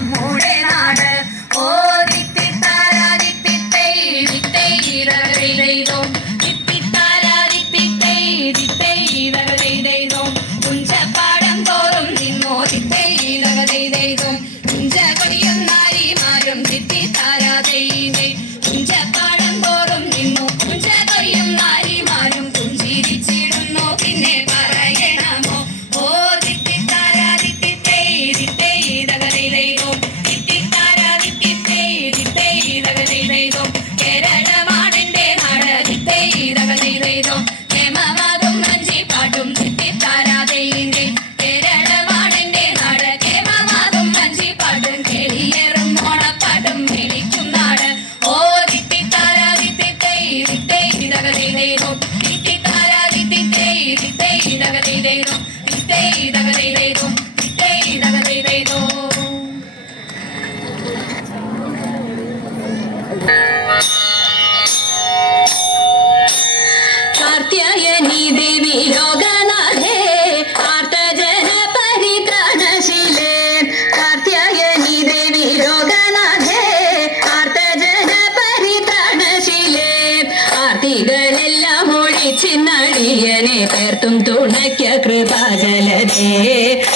നമ്മുടെ നാട്. ഓ കുഞ്ചപ്പാടം തോറും നിന്നോ തിത്തൈതകതൈതൈതും കുഞ്ചകൊടിയും നാരിമാരും തിത്തിത്താരാതൈതൈ കുഞ്ചപ്പാടം തോറും നിന്നു കുഞ്ചകൊടിയും നാരിമാരും പുഞ്ചിരിച്ചിടുന്നു പിന്നെ പറയണമോ. ഓ തിത്തിത്താരാ തിത്തിത്തൈതകതൈതൈതും തിത്തിത്താരാ തിത്തിത്തൈതകതൈതൈതും കേരളമാണെന്റെ നാട് തിത്തൈതകതൈതൈതും കേമമാകും വഞ്ചിപ്പാട്ടും തിത്തിത്താരാതൈതൈ കേരളമാണെന്റെ നാട് കേമമാകും വഞ്ചിപ്പാട്ടും കേളിയേറും ഓണപ്പാട്ടും മേളിക്കും നാട്. ഓ തിത്തിത്താരാ തിത്തിത്തൈതകതൈതൈതും തിത്തിത്താരാ തിത്തിത്തൈതകതൈതൈതും തിത്തൈതകതൈതൈതും തിത്തൈതകതൈതൈതും. കാർത്യായനി ദേവി ലോകനാഥേ ആർത്തജന പരിത്രാണശീലേ. കാർത്യായനി ദേവി ലോകനാഥേ ആർത്തജന പരിത്രാണശീലേ. ആർത്തികളെല്ലാം ഒഴിച്ചിന്നടിയനെ പേർത്തും തുണയ്ക്ക കൃപാജലധേ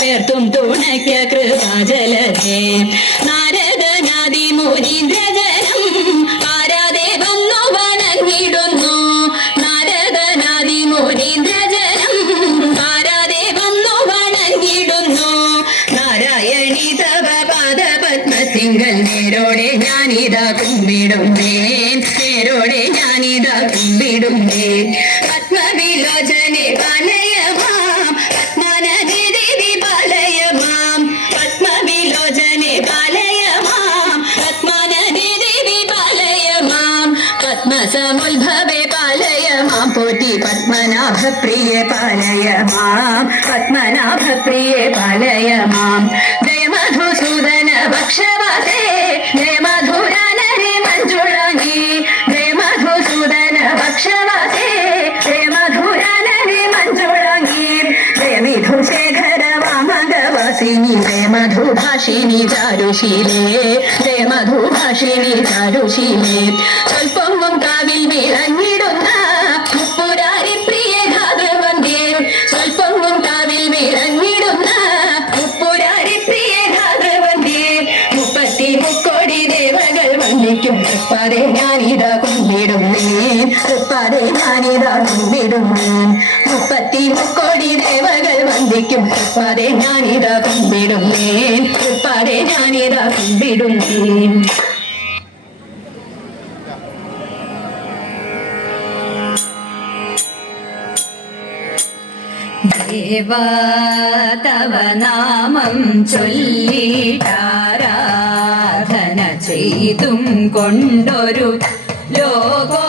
പേർത്തും തുണയ്ക്ക കൃപാജലധേ. നാരദനാദി മുനീന്ദ്രജനം ആരാധേ വന്നു വണങ്ങിടുന്നു. നാരദനാദി മുനീന്ദ്രജനം ആരാധേ വന്നു വണങ്ങിടുന്നു. നാരായണി തവ പാദപത്മത്തിങ്കൽ നേരോടെ ഞാനിതാ കുമ്പിടുന്നേൻ നേരോടെ ഞാനിതാ കുമ്പിടുന്നേൻ. പത്മവിലോചനെ പാലയമാം പത്മനദി ദേവി പാലയമാം പത്മവിലോചനെ പാലയമാം പത്മനദി ദേവി പാലയമാം പത്മസമുദ്ഭവേ പാലയമാം പോറ്റി പത്മനാഭപ്രിയെ പാലയമാം പത്മനാഭപ്രിയെ പാലയമാം. ജയ മധുസൂദന ഭക്ഷവാസേ ജയ മധുരാനരി മഞ്ജുളാംഗി ജയ മധുസൂദന ഭക്ഷവാസേ ജയ മധുരാനരി മഞ്ജുളാംഗി ജയ വിധുശേഖര വാമകവാസിനി ജയ മധുഭാഷിണി ചാരുശീലേ ജയ മധുഭാഷിണി ചാരുശീലേ. സ്വൽപ്പവും കാവിൽ വിളഞ്ഞിടുന്ന മുപ്പുരാരി പ്രിയ ഘാതവന്ധ്യേ സ്വൽപ്പവും കാവിൽ വിളഞ്ഞിടുന്ന മുപ്പുരാരി പ്രിയ ഘാതവന്ധ്യേ. 33 ദേവകൾ വന്ദിക്കും തൃപ്പാതെ ഞാനിതാ കുമ്പിടുന്നേൻ തൃപ്പാതെ ഞാനിതാ കുമ്പിടുന്നേൻ. 33 ദേവകൾ വന്ദിക്കും തൃപ്പാതെ ഞാനിതാ കുമ്പിടുന്നേൻ തൃപ്പാതെ ഞാനിതാ കുമ്പിടുന്നേൻ. ദേവാ തവ നാമം ചൊല്ലിട്ടാരാധന ചെയ്തും കൊണ്ടൊരു ലോകോ